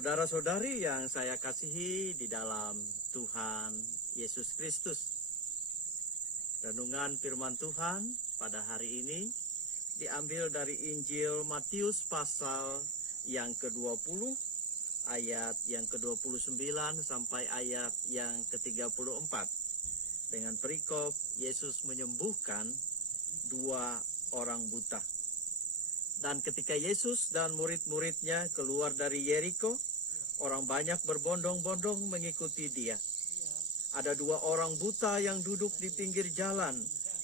Saudara-saudari yang saya kasihi di dalam Tuhan Yesus Kristus. Renungan firman Tuhan pada hari ini diambil dari Injil Matius pasal yang ke-20, ayat yang ke-29 sampai ayat yang ke-34. Dengan perikop Yesus menyembuhkan 2 orang buta. Dan ketika Yesus dan murid-muridnya keluar dari Yeriko, orang banyak berbondong-bondong mengikuti dia. Ada 2 orang buta yang duduk di pinggir jalan,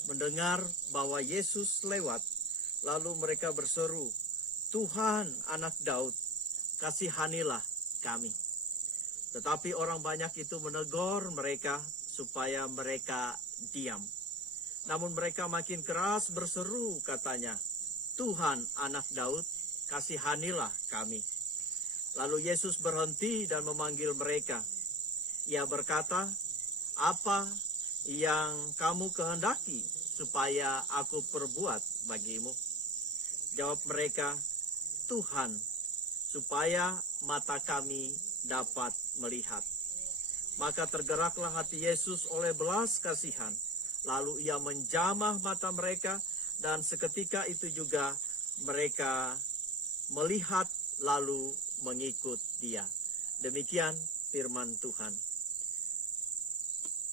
mendengar bahwa Yesus lewat. Lalu mereka berseru, "Tuhan, Anak Daud, kasihanilah kami." Tetapi orang banyak itu menegur mereka supaya mereka diam. Namun mereka makin keras berseru, katanya, "Tuhan, Anak Daud, kasihanilah kami." Lalu Yesus berhenti dan memanggil mereka. Ia berkata, "Apa yang kamu kehendaki supaya aku perbuat bagimu?" Jawab mereka, "Tuhan, supaya mata kami dapat melihat." Maka tergeraklah hati Yesus oleh belas kasihan. Lalu ia menjamah mata mereka, dan seketika itu juga mereka melihat lalu mengikut dia. Demikian firman Tuhan.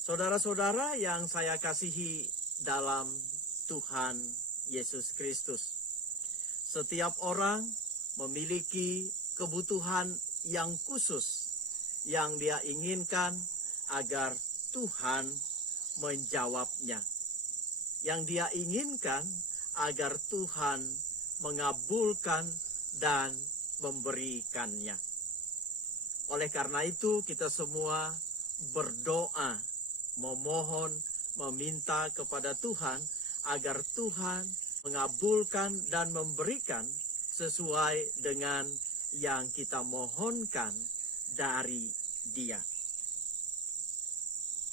Saudara-saudara yang saya kasihi dalam Tuhan Yesus Kristus. Setiap orang memiliki kebutuhan yang khusus yang dia inginkan agar Tuhan menjawabnya. Yang dia inginkan agar Tuhan mengabulkan dan memberikannya. Oleh karena itu kita semua berdoa, memohon, meminta kepada Tuhan agar Tuhan mengabulkan dan memberikan sesuai dengan yang kita mohonkan dari Dia.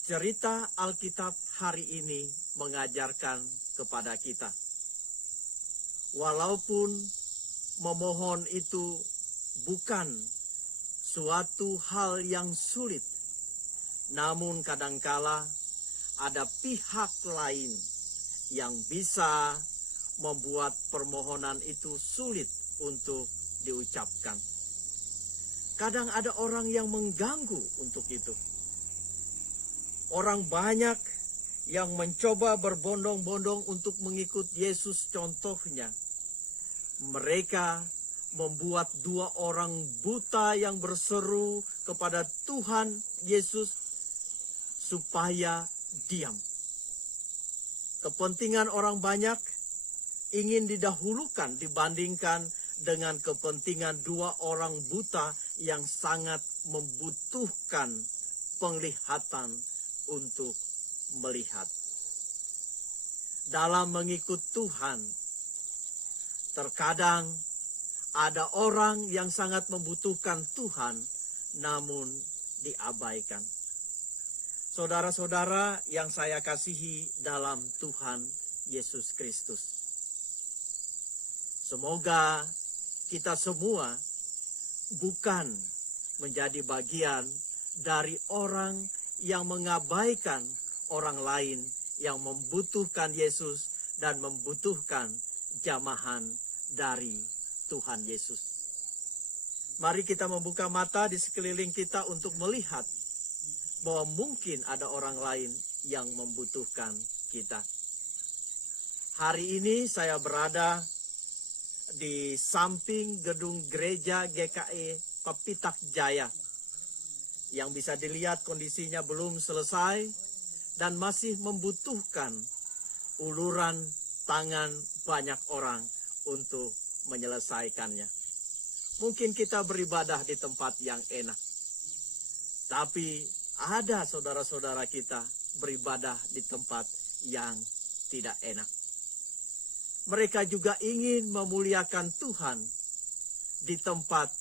Cerita Alkitab hari ini mengajarkan kepada kita, walaupun memohon itu bukan suatu hal yang sulit, namun kadangkala ada pihak lain yang bisa membuat permohonan itu sulit untuk diucapkan. Kadang ada orang yang mengganggu untuk itu. Orang banyak yang mencoba berbondong-bondong untuk mengikut Yesus, contohnya. Mereka membuat 2 orang buta yang berseru kepada Tuhan Yesus supaya diam. Kepentingan orang banyak ingin didahulukan dibandingkan dengan kepentingan 2 orang buta yang sangat membutuhkan penglihatan untuk melihat. Dalam mengikut Tuhan, terkadang ada orang yang sangat membutuhkan Tuhan, namun diabaikan. Saudara-saudara yang saya kasihi dalam Tuhan Yesus Kristus. Semoga kita semua bukan menjadi bagian dari orang yang mengabaikan orang lain yang membutuhkan Yesus dan membutuhkan jamahan dari Tuhan Yesus. Mari kita membuka mata di sekeliling kita untuk melihat bahwa mungkin ada orang lain yang membutuhkan kita. Hari ini saya berada di samping gedung gereja GKI Pepitak Jaya, yang bisa dilihat kondisinya belum selesai dan masih membutuhkan uluran tangan banyak orang untuk menyelesaikannya. Mungkin kita beribadah di tempat yang enak, tapi ada saudara-saudara kita beribadah di tempat yang tidak enak. Mereka juga ingin memuliakan Tuhan di tempat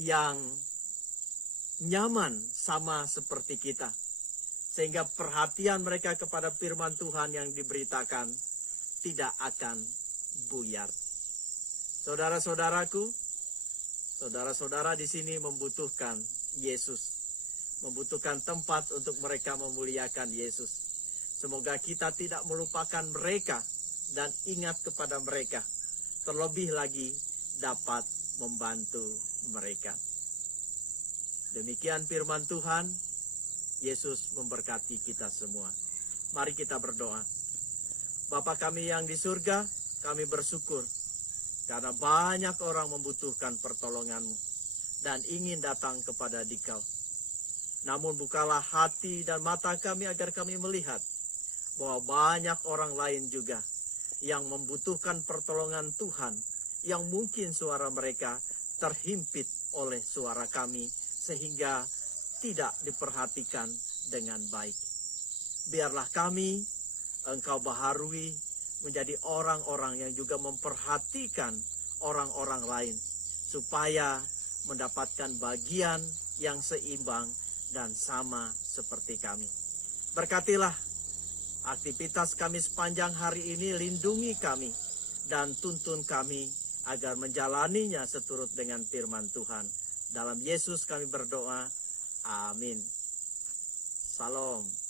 yang nyaman sama seperti kita. Sehingga perhatian mereka kepada firman Tuhan yang diberitakan tidak akan buyar. Saudara-saudaraku, Saudara-saudara di sini membutuhkan Yesus, membutuhkan tempat untuk mereka memuliakan Yesus. Semoga kita tidak melupakan mereka dan ingat kepada mereka, terlebih lagi dapat membantu mereka. Demikian firman Tuhan. Yesus memberkati kita semua. Mari kita berdoa. Bapa kami yang di surga, kami bersyukur karena banyak orang membutuhkan pertolongan-Mu dan ingin datang kepada Dikau. Namun bukalah hati dan mata kami agar kami melihat bahwa banyak orang lain juga yang membutuhkan pertolongan Tuhan, yang mungkin suara mereka terhimpit oleh suara kami sehingga tidak diperhatikan dengan baik. Biarlah kami, Engkau baharui menjadi orang-orang yang juga memperhatikan orang-orang lain, supaya mendapatkan bagian yang seimbang dan sama seperti kami. Berkatilah aktivitas kami sepanjang hari ini, lindungi kami dan tuntun kami agar menjalaninya seturut dengan firman Tuhan. Dalam Yesus kami berdoa. Amin. Salam.